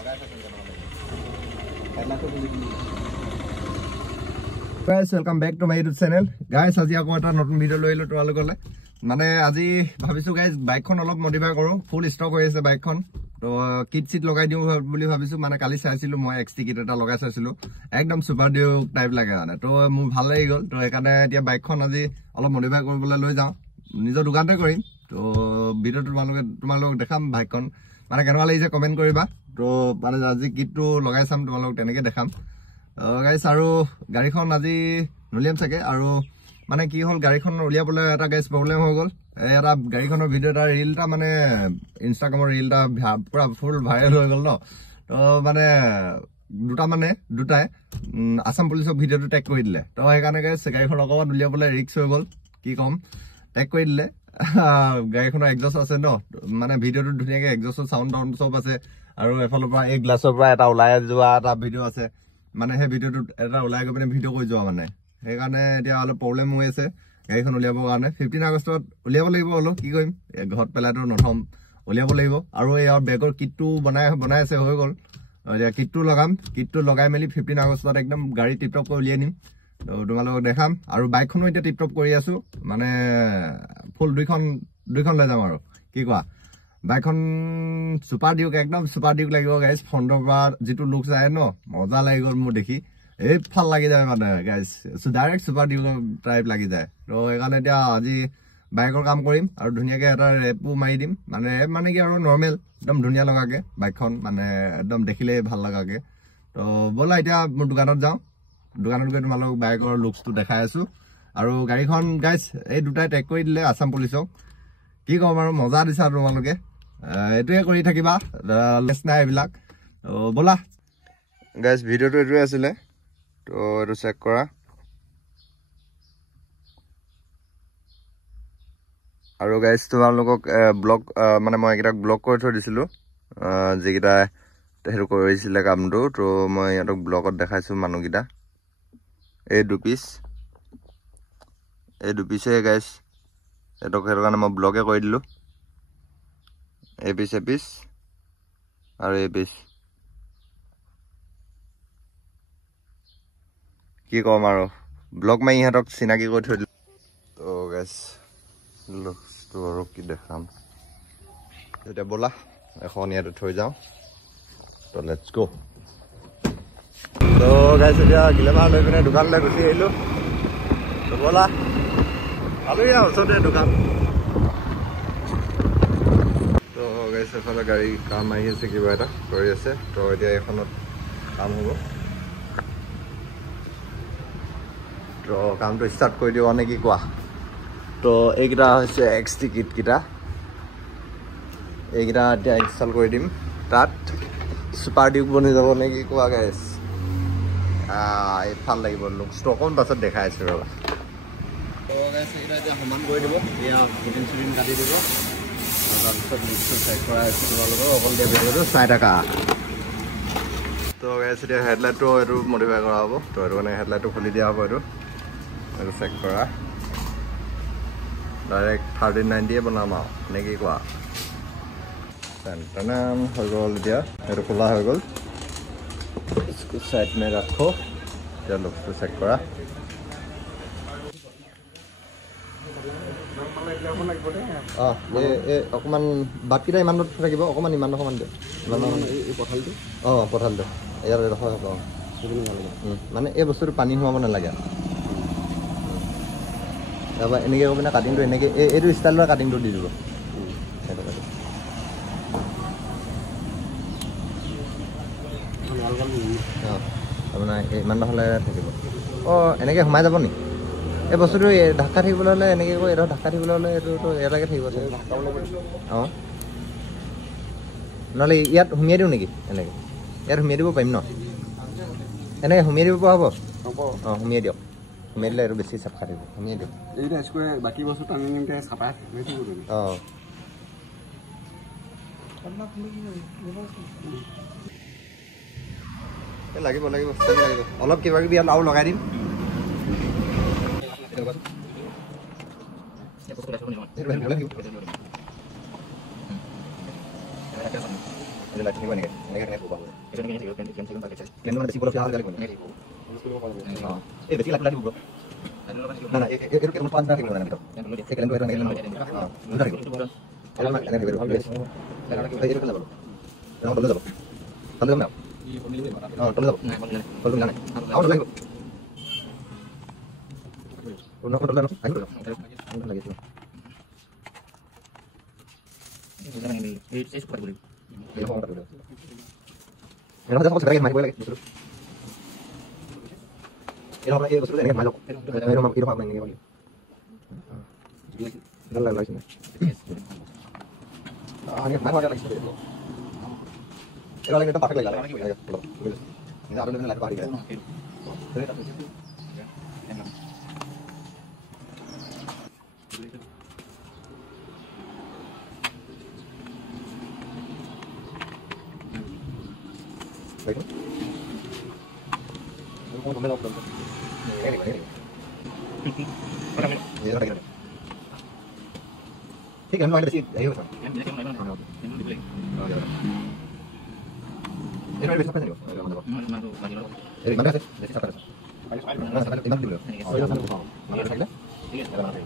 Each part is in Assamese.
Guys, welcome back to my YouTube channel. Guys, আজি আকৌ এটা নতুন ভিডিও লৈ আহিলো তোমালোকলৈ। মানে আজি ভাবিছো গাইজ বাইকখন অলপ মডিফাই কৰো, ফুল ষ্টক হৈ আছে বাইকখন। তো কিট সিট লগাই দিও বুলি ভাবিছো। মানে কালি চাইছিলো মই এক্সটি কিট এটা লগাই চাইছিলো, একদম সুপাৰ ডিউ টাইপ লাগে মানে। তো মোৰ ভাল লাগি গ'ল। তো সেইকাৰণে এতিয়া বাইকখন আজি অলপ মডিফাই কৰিবলৈ লৈ যাওঁ, নিজৰ দোকানতে কৰিম। তো ভিডিওটো তোমালোকক দেখাম বাইকখন মানে কেনেকুৱা লাগিছে কমেন্ট কৰিবা। তো মানে আজি কিটটো লগাই চাম, তোমালোকক তেনেকে দেখাম। গাইজ আৰু গাড়ীখন আজি নলিয়াম চাগে। আৰু মানে কি হ'ল, গাড়ীখন উলিয়াবলৈ এটা গাইজ প্ৰব্লেম হৈ গ'ল। এটা গাড়ীখনৰ ভিডিঅ' এটা ৰিল এটা মানে ইনষ্টাগ্ৰামৰ ৰিল এটা পুৰা ফুল ভাইৰেল হৈ গ'ল ন। তো মানে দুটাই আছাম পুলিচক ভিডিঅ'টো টেগ কৰি দিলে। তো সেইকাৰণে গাইজ গাড়ীখন অকণমান উলিয়াবলৈ ৰিক্স হৈ গ'ল, কি ক'ম, টেগ কৰি দিলে। গাড়ীখনৰ এক্সজষ্ট আছে ন, মানে ভিডিঅ'টো ধুনীয়াকৈ এক্সজষ্টৰ চাউণ্ড চব আছে। আৰু এফালৰ পৰা এই গ্লাছৰ পৰা এটা ওলাই যোৱা এটা ভিডিঅ' আছে। মানে সেই ভিডিঅ'টোত এটা ওলাই গৈ পিনে ভিডিঅ' কৰি যোৱা মানে। সেইকাৰণে এতিয়া অলপ প্ৰব্লেম হৈ আছে গাড়ীখন উলিয়াবৰ কাৰণে। 15 আগষ্টত উলিয়াব লাগিব। অলপ কি কৰিম, ঘৰত পেলাইতো নথম, উলিয়াব লাগিব। আৰু এই বেগৰ কিটটো বনাই আছে, হৈ গ'ল। এতিয়া কিটটো লগাম, কিটটো লগাই মেলি 15 আগষ্টত একদম গাড়ী টিপটপ কৰি উলিয়াই নিম। তো তোমালোকক দেখাম। আৰু বাইকখনো এতিয়া টিপটপ কৰি আছো, মানে ফুল দুইখন লৈ যাম আৰু কি কোৱা। বাইকখন চুপাৰ ডিউক, একদম চুপাৰ ডিউক লাগিব গাইজ। ফ্ৰণ্টৰ পৰা যিটো লুক যায় ন, মজা লাগি গ'ল মোৰ দেখি। এই ভাল লাগি যায় মানে guys, direct super Duke type লাগি যায়। তো সেইকাৰণে এতিয়া আজি বাইকৰ কাম কৰিম আৰু ধুনীয়াকৈ এটা ৰেপো মাৰি দিম। মানে কি আৰু নৰ্মেল একদম ধুনীয়া লগাকে বাইকখন, মানে একদম দেখিলে ভাল লগাকে। তো ব'লা এতিয়া মোৰ দোকানত যাওঁ, দোকানত গৈ তোমালোকক বাইকৰ লুকছটো দেখাই আছো। আৰু গাড়ীখন গাইজ এই দুটাই টেগ কৰি দিলে আছাম পুলিচক, কি ক'ম আৰু মজা দিছা তোমালোকে। এইটোৱে কৰি থাকিবা, লেছ নাই এইবিলাক। তো ব'লা গাইজ, ভিডিঅ'টো এইটোৱে আছিলে। তো এইটো চেক কৰা। আৰু গাইজ তোমালোকক ব্লগ মানে মই এইকেইটাক ব্লগ কৰি থৈ দিছিলোঁ, যিকেইটা সেইটো কৰিছিলে কামটো। তো মই সিহঁতক ব্লগত দেখাইছোঁ মানুহকেইটা। এই দুপিছে গাইজ সিহঁতক, সেইটো কাৰণে মই ব্লগে কৰি দিলোঁ। এপিচ আৰু এপিচ, কি ক'ম আৰু ব্লগ মাৰি ইহঁতক চিনাকি কৰি থৈ দিলোঁ। তো গাইজ লুকছটো আৰু কি দেখাম, এতিয়া ব'লা এখন ইয়াতে থৈ যাওঁ। তো লেটছ গো। তো গাইজ এতিয়া গিলেমাৰ লৈ পিনে দোকানলৈ গুচি আহিলোঁ। তো ব'লা, আলহী ওচৰতে দোকান। তো গাইজ এফালে গাড়ী কাম আহি আছে, কিবা এটা কৰি আছে। তো এতিয়া এইখনত কাম হ'ব। তো কামটো ষ্টাৰ্ট কৰি দিওঁ নে কি কোৱা। তো এইকেইটা হৈছে এক্সটি কিটকেইটা, এইকেইটা এতিয়া ইনষ্টল কৰি দিম। তাত চুপাৰ ডিউক বনি যাব নে কি কোৱা গাইজ। ভাল লাগিব, লুকছটো অকণমান পাছত দেখাই আছোঁ ৰ'বা। তো গাইজ এইকেইটা এতিয়া সমান কৰি দিব, এতিয়া ফিটিং কাটি দিব। তাৰপিছত লুকছটো চেক কৰাই আছোঁ তোমালোকৰ, অকল ভিডিঅ'টো চাই থাকা। তো গাইজ এতিয়া হেডলাইটটো এইটো মডিফাই কৰা হ'ব। তো এইটো মানে হেডলাইটটো খুলি দিয়া হ'ব। এইটো চেক কৰা, ডাইৰেক্ট 1390 বনাম আৰু নে কি কোৱা। হৈ গ'ল, এতিয়া সেইটো খোলা হৈ গ'ল। চাইড মে ৰাখো, এতিয়া লুকছটো চেক কৰা। অকণমান বাটকেইটা ইমান দূৰত থাকিব, অকণমান ইমান দিয়ক। পঠালটো ইয়াত ৰখা হ'ব। মানে এই বস্তুটো পানী সোমাব নালাগে। তাৰপৰা এনেকৈ কৰি পিনে কাটিংটো এনেকৈ এইটো ষ্টাইলৰ কাটিংটো দি দিব। সেইটো কাটিং আপোনাৰ ইমান নহ'লে থাকিব। এনেকৈ সোমাই যাব নি এই বস্তুটো? ঢাকা থাকিবলৈ হ'লে এনেকৈ কৈ এইটো ঢাকা থাকিবলৈ হ'লে এইটোতো ইয়ালৈকে থাকিব চাগে। নহ'লে ইয়াত সুমিয়াই দিওঁ নেকি? এনেকৈ ইয়াত সুমিয়াই দিব পাৰিম ন? এনেকৈ সুমিয়াই দিব পৰা হ'ব? সুমিয়াই দিয়ক। সুমিয়াই দিলে এইটো বেছি চাফা থাকিব, সুমিয়াই দিয়ক। বাকী বস্তু চাফা লাগিব অলপ কিবা কিবি আৰু লগাই দিম। এই লাইট থাকিব এনেকৈ এনেকৈ পাব কেন মানে বেছি বল ফিয়া গালি এই বেছি লাইট লাগিব না না এইটো কেন পাঁচ না থাকিব না ভিতৰত এই কেলেন্ডাৰ এটা এনেকৈ দুটা থাকিব এটা না এনেকৈ থাকিব এইটো যাব যাব তলে যাব তলে যাব তলে যাব তলে না আৰু লাগিব উন্নত তলে না আহিব লাগিব এই চেস করে বলি এই ফোনটা করে এরা যখন সেটাকে মাইক বলে এরা আমরা এই বস্তু এনেকে মাইক এরা আমরা এরা আমরা এনেকে বলি এটা লাগছে না আগে মাইক বলে লাগছে এরা লাগে এটা পাকে লাগা এটা আপনি লাইট পারি গেল Baik. Lu mau coba belum? Ini. Ini lagi. Ini kan ada sih. Ayo. Yang bisa kita main. Ini dibeli. Oh ya. Ini ada besok kan ya? Ini mana sih? Dari siapa? Nah, sampai timang dulu. Oh iya, sampai timang. Mana lagi? Iya, ada mana?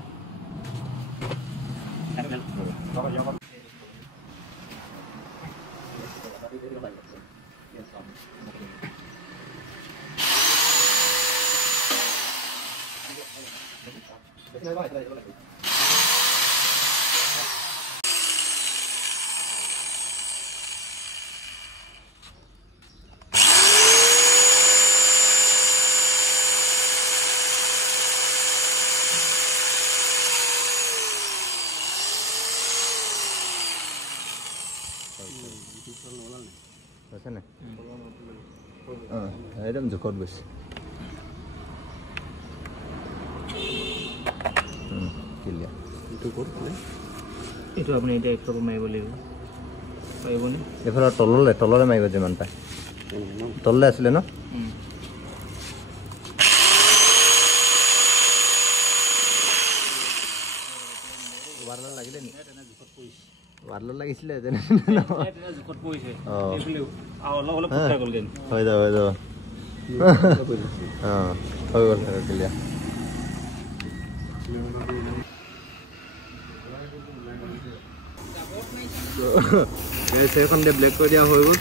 Sana. Ada menjukut bos. Kilia. Itu kor. Itu apa nih? Itu ekor main boleh. Main boleh. Itu kalau tolol main boleh mana? Tolol asli no? Warna lagi deh nih. Warna lagi sih lah, jadi. Itu jukut boy sih. Oh. Awal putih kalau gini. Oh itu. Oh kilia. Guys, এখন দে ব্লেক কৰি দিয়া হৈ গ'ল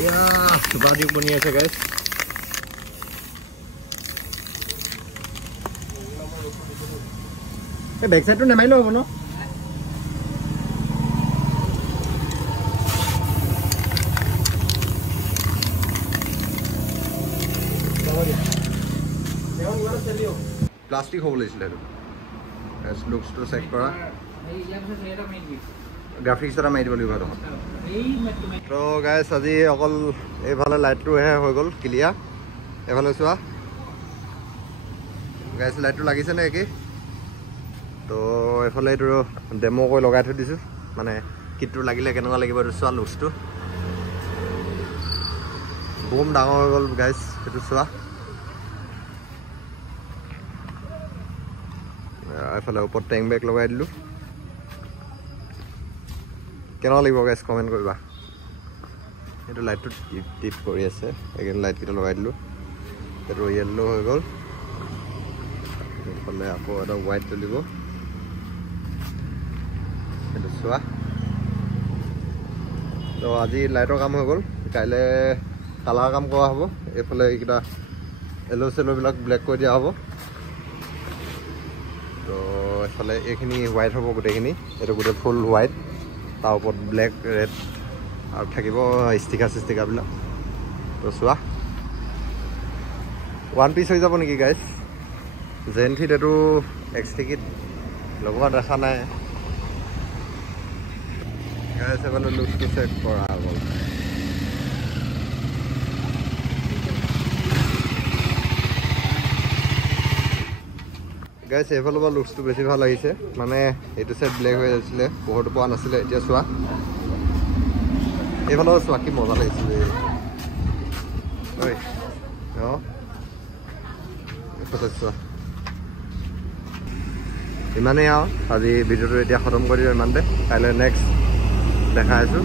ইয়া সুপাৰ ডিপ বনি আছে গাইস এই বেক সাইডটো নামাইলো হ'ব ন প্লাষ্টিক হ'ব লাগিছিলে এইটো লুকছটো চেক কৰা গ্ৰাফিক্স এটা মাৰি দিব লাগিব আৰু তো গাইছ আজি অকল এইফালে লাইটটোহে হৈ গ'ল ক্লিয়াৰ এইফালে চোৱা গাইছ লাইটটো লাগিছে নে একে তো এইফালে এইটো ডেমো কৰি লগাই থৈ দিছোঁ মানে কিটটো লাগিলে কেনেকুৱা লাগিব এইটো চোৱা লুকছটো বুম ডাঙৰ হৈ গ'ল গাইছ সেইটো চোৱা এইফালে ওপৰত টেং বেগ লগাই দিলোঁ কেনেকুৱা লাগিব গাইছ কমেণ্ট কৰিবা এইটো লাইটটো টিপ কৰি আছে এইকেইটা লাইটকেইটা লগাই দিলোঁ এইটো য়েল্ল' হৈ গ'ল এইফালে আকৌ এটা হোৱাইট জ্বলিব সেইটো চোৱা তো আজি লাইটৰ কাম হৈ গ'ল কাইলৈ কালাৰ কাম কৰা হ'ব এইফালে এইকেইটা য়েল্ল' চেল্ল'বিলাক ব্লেক কৰি দিয়া হ'ব তো এইফালে এইখিনি হোৱাইট হ'ব গোটেইখিনি এইটো গোটেই ফুল হোৱাইট তাৰ ওপৰত ব্লেক ৰেড আৰু থাকিব ষ্টিকাৰবিলাক তো চোৱা ওৱান পিচ হৈ যাব নেকি গাইছ জেনফিট এইটো এক্সটিকিট লগোৱা দেখা নাই গাইছ এইফালে লুকটো চেক কৰা গ'ল গাইছ এইফালৰ পৰা লুকছটো বেছি ভাল আহিছে মানে এইটো চাইড ব্লেক হৈ আছিলে বহুতো পোৱা নাছিলে এতিয়া চোৱা এইফালৰ চোৱা কি মজা লাগিছিলে চোৱা ইমানেই আৰু আজি ভিডিঅ'টো এতিয়া খতম কৰি দিওঁ ইমানতে কাইলৈ নেক্সট দেখাই আছোঁ